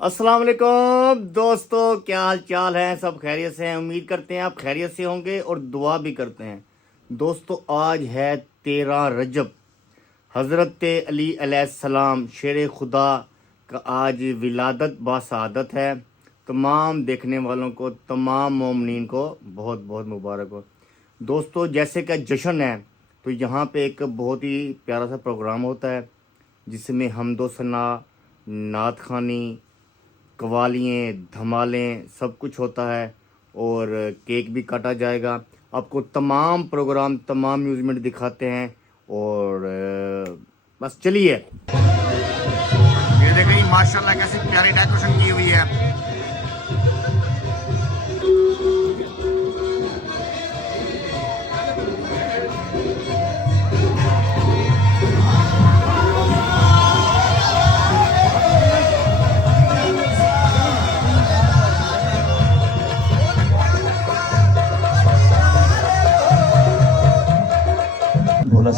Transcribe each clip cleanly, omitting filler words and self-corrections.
अस्सलाम वालेकुम दोस्तों, क्या हाल चाल है। सब खैरियत से हैं। उम्मीद करते हैं आप खैरियत से होंगे और दुआ भी करते हैं। दोस्तों, आज है 13 रजब। हज़रत अली अलैहिस्सलाम शेर खुदा का आज विलादत बासआदत है। तमाम देखने वालों को, तमाम मोमिनीन को बहुत बहुत मुबारक हो। दोस्तों, जैसे कि जश्न है तो यहाँ पे एक बहुत ही प्यारा सा प्रोग्राम होता है जिसमें हमदो सना, नात खानी, कवालियाँ, धमालें सब कुछ होता है और केक भी काटा जाएगा। आपको तमाम प्रोग्राम, तमाम म्यूज़िक दिखाते हैं और बस चलिए। ये देखिए माशाल्लाह कैसी प्यारी डेकोरेशन की हुई है।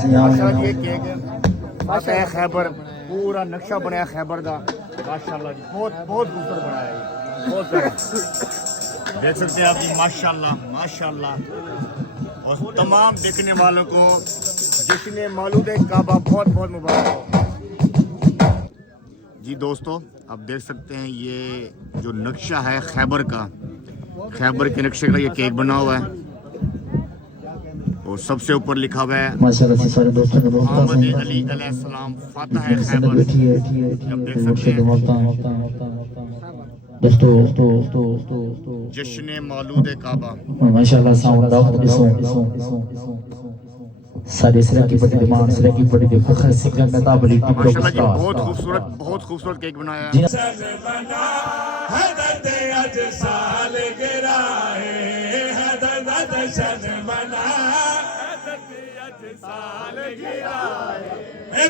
माशाल्लाह ये केक आता है खैबर, पूरा नक्शा बनाया खैबर का। माशाल्लाह जी, बहुत बहुत खूबसूरत बनाया है, बहुत प्यारा। देख सकते हैं आप जी, माशाल्लाह माशाल्लाह। और तमाम देखने वालों को जश्न मौलूद काबा बहुत बहुत मुबारक हो जी। दोस्तों, आप देख सकते हैं ये जो नक्शा है खैबर का, खैबर के नक्शे का ये केक बना हुआ है और सबसे ऊपर लिखा हुआ है माशाल्लाह से सारे दोस्तों ने बहुत मोहम्मद अली अलैहिस्सलाम फातह है खैबर। बैठी है अब देख सकते हैं दोस्तों जश्न मौलूद काबा। माशाल्लाह साउंड दावत बिसो सारे सर की बड़ी डिमांड सर की बड़ी फखर सिकल नता बड़ी माशाल्लाह जी, बहुत खूबसूरत केक बनाया है।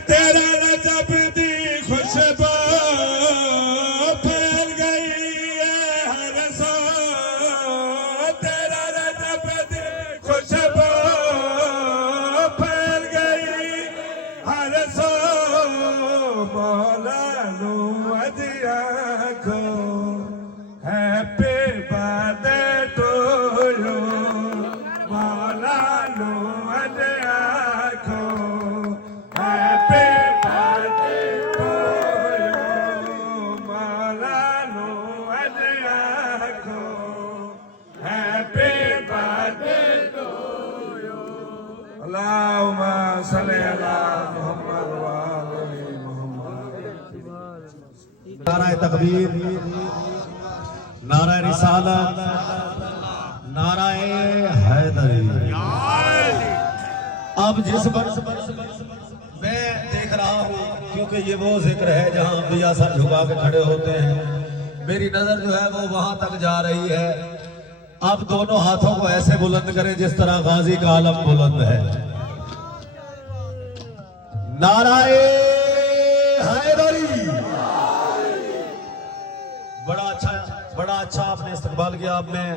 तेरा रजब दी खुशबू फैल गई है हर सो, तेरा रजब दी खुशबू फैल गई हर सो, मौला नु अदिया को हैप्पी बर्थडे टू यू, मौला नु अदिया को नाराए तकबीर, नाराए रिसालत, नाराए हैदरी। अब जिस वर्ष मैं देख रहा हूँ, क्योंकि ये वो जिक्र है जहाँ अंबिया सर झुका के खड़े होते हैं, मेरी नजर जो है वो वहां तक जा रही है। अब दोनों हाथों को ऐसे बुलंद करें जिस तरह गाजी का आलम बुलंद है। नाराए हैदरी। बड़ा अच्छा आपने इस्तकबाल किया। अब मैं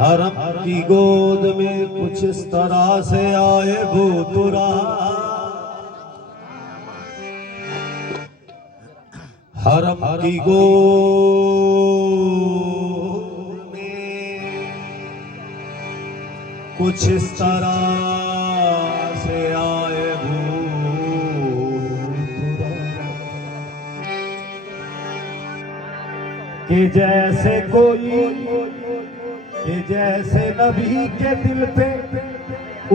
हरम की गोद में कुछ इस तरह से आए भूतुरा, हरम की गोद में कुछ इस तरह से आए भूतुरा, कि जैसे कोई कि जैसे नबी के दिल पे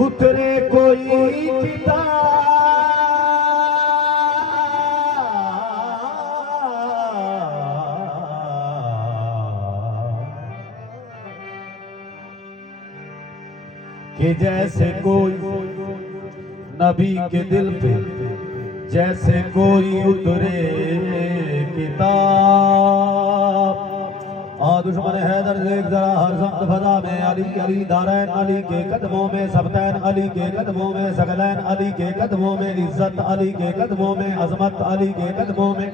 उतरे कोई किताब, कि जैसे कोई नबी के दिल पे जैसे कोई उतरे किताब। और दुश्मन हैदर देख जरा हर जख्त फजा में अली अली दारैन अली के कदमों में सबतैन अली के कदमों में सकलैन अली के कदमों में इज्जत अली के कदमों में अजमत अली के कदमों में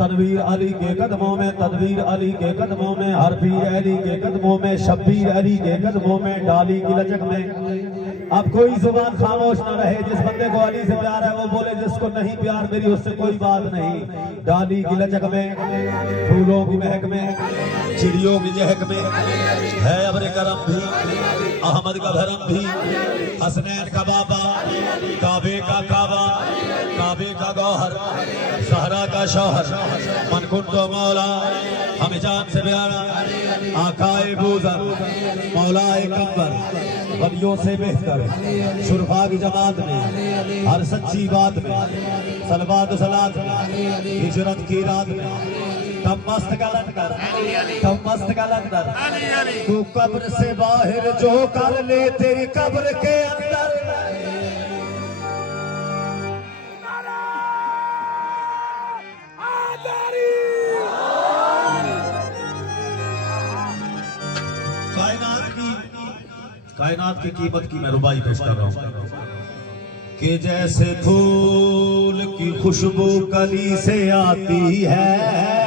तनवीर अली के कदमों में तदवीर अली के कदमों में हरफीर अली के कदमों में शब्बीर अली के कदमों में डाली की लचक में। अब कोई जुबान खामोश न रहे, जिस बंदे को अली से प्यार है वो बोले, जिसको नहीं प्यार मेरी उससे कोई बात नहीं। डाली की लचक में, फूलों की महक में, चिड़ियों की चहक में है अब्र करम भी, अहमद का भरम भी, हसनैन का बाबा, काबे का काबा, काबे का गौहर, सहरा का शौहर, मनकुन तो मौला, हमें जान से प्यारा आकाए बूज़र, मौलाए कंबर, वलियों से बेहतर शुरफा की जमात में, हर सच्ची बात में, सलवात सलात में, हिजरत की रात में, तब मस्त गलत कर, तब मस्त गलत कर, तू कब्र से बाहर जो कर ले तेरी कब्र के अंदर। कायनात की कीमत की मैं रुबाई पेश कर रहा हूँ कि जैसे फूल की खुशबू कली से आती है,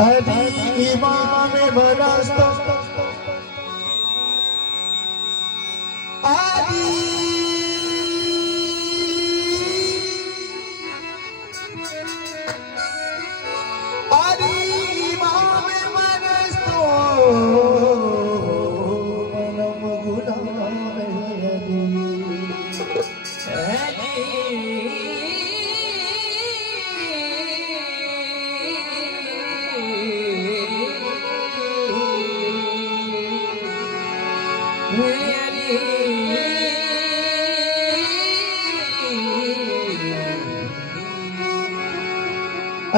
अली इमाम बरस्तो अली अली इमाम बरस्तो मनम गुलाम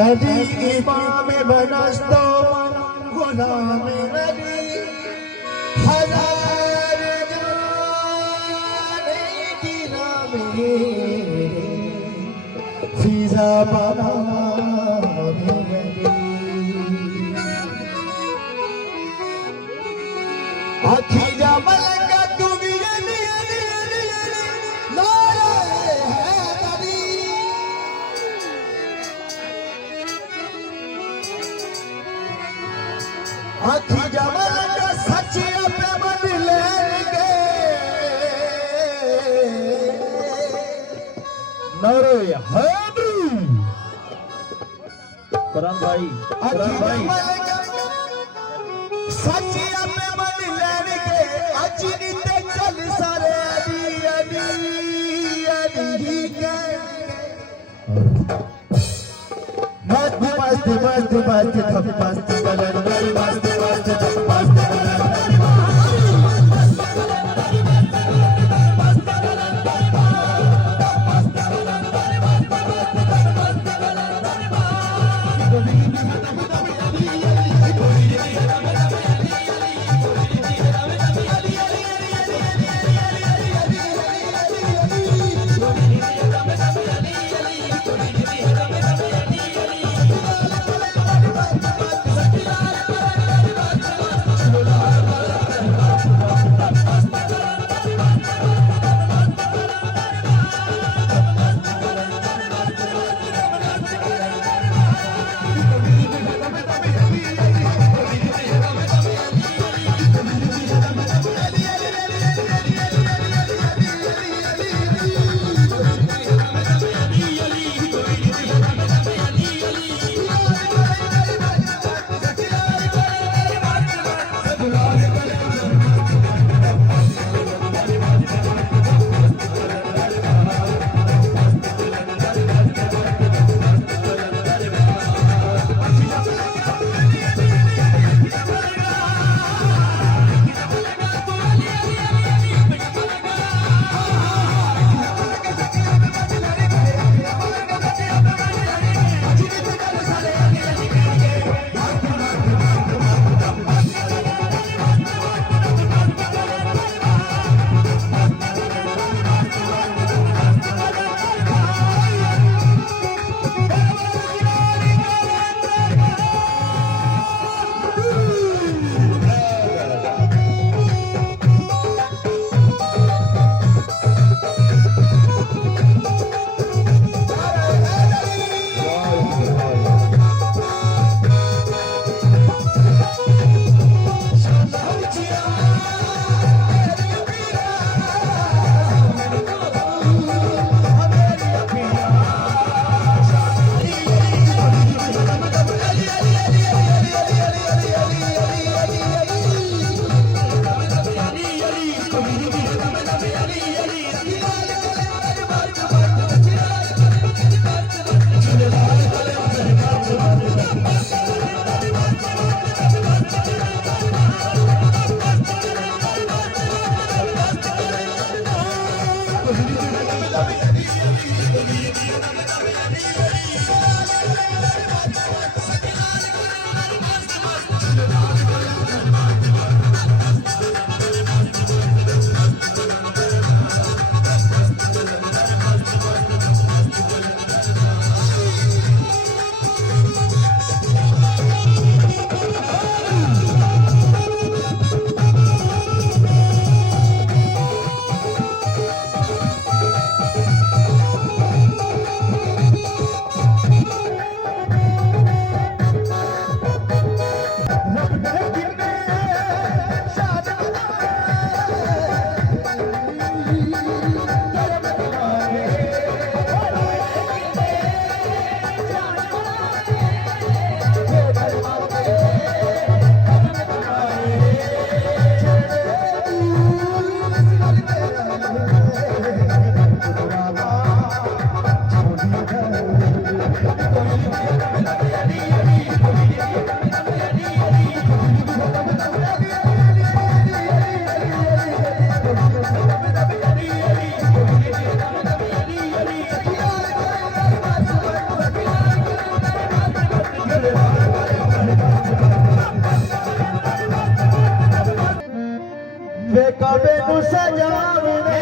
अली इमाम बनस्तो गुलाम अली हजार जाने गिरा में फिजा बना आखी जा मलका तू भी अली अली अली अली नारे है तभी आखी जा मलका सच्चे पे नारे हैदरी फरहान भाई सचिया में मन लैन के अज नी ते चल सारे अडी अडी के मस्त मस्त मस्त मस्त मस्त मस्त मस्त मस्त मस्त वे कबे नु सजावने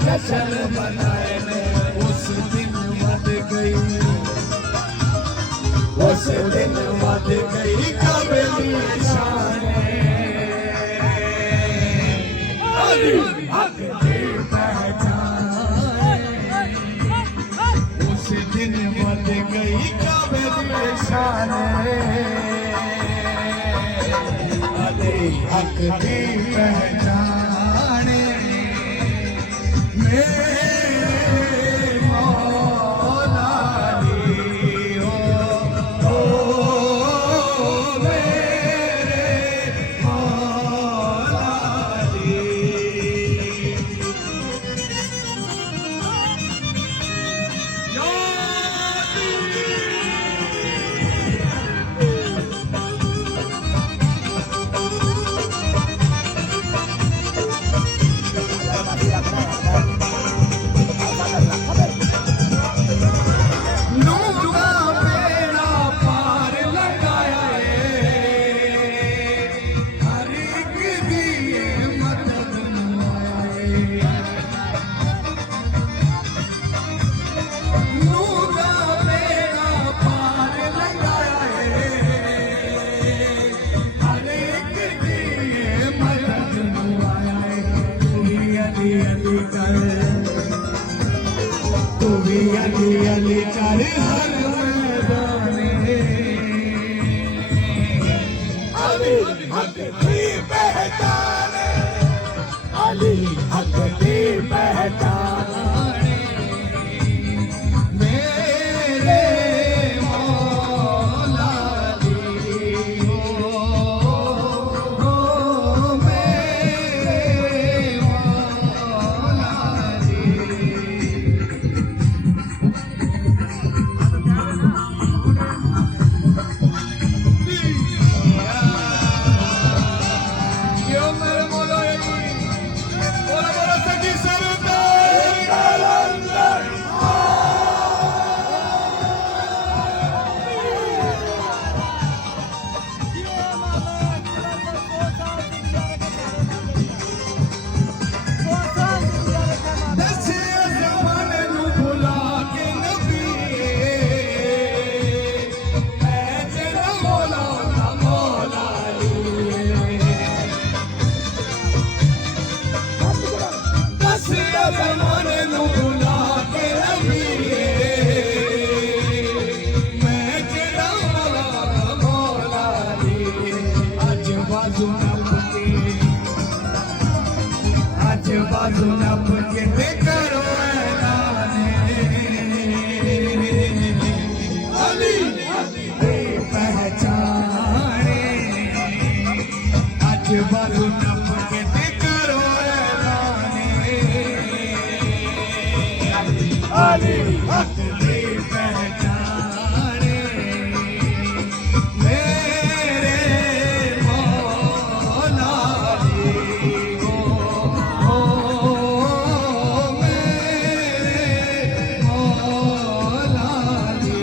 जश्न मनाए उस दिन मद गई, उस दिन मद गई कबली शान हक की पहचान, उस दिन मद गई कबली शान हक की पहचान मेरे मौला दी हो मेरे मौला दी। कर हर मैदाने अली हक की पहचान अली हक की पहचान मेरे मौला दी हो मेरे मौला क्यों मेरे मौला बोला बोला सकी सरदार कलंदर दसिया ज़माने नू भुला के नबी मैं तेरा मौला दा मौला दसिया ज़माने नू भुला के नबी मैं तेरा मौला दा मौला अज बाजू नप के अज बाजू नप के ते करो ऐलाने अली ते पहचाने अज बाजू नप के ते करो ऐलाने अली हक की पहचाने मेरे मौला दी हो मेरे मौला दी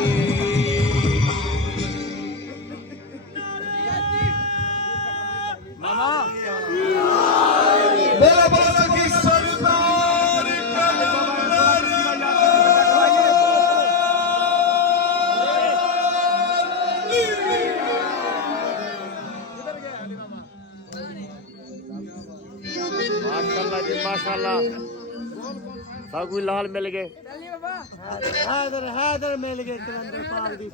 बोला बोला की सरदार माशाल्लाह जी माशाल्लाह सब कोई लाल मिल गए हैदर मिल गए कलंदर पाक दी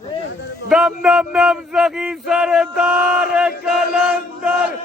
दम दम दम सगी सरदार कलंदर